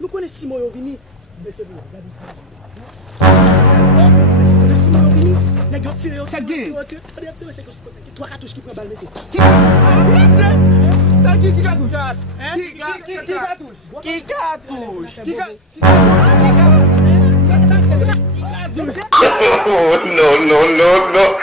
Nous connaissons Simon Yovini. Trois cartouches qui prend balle, monsieur. Qui Oh, no, no, no, no.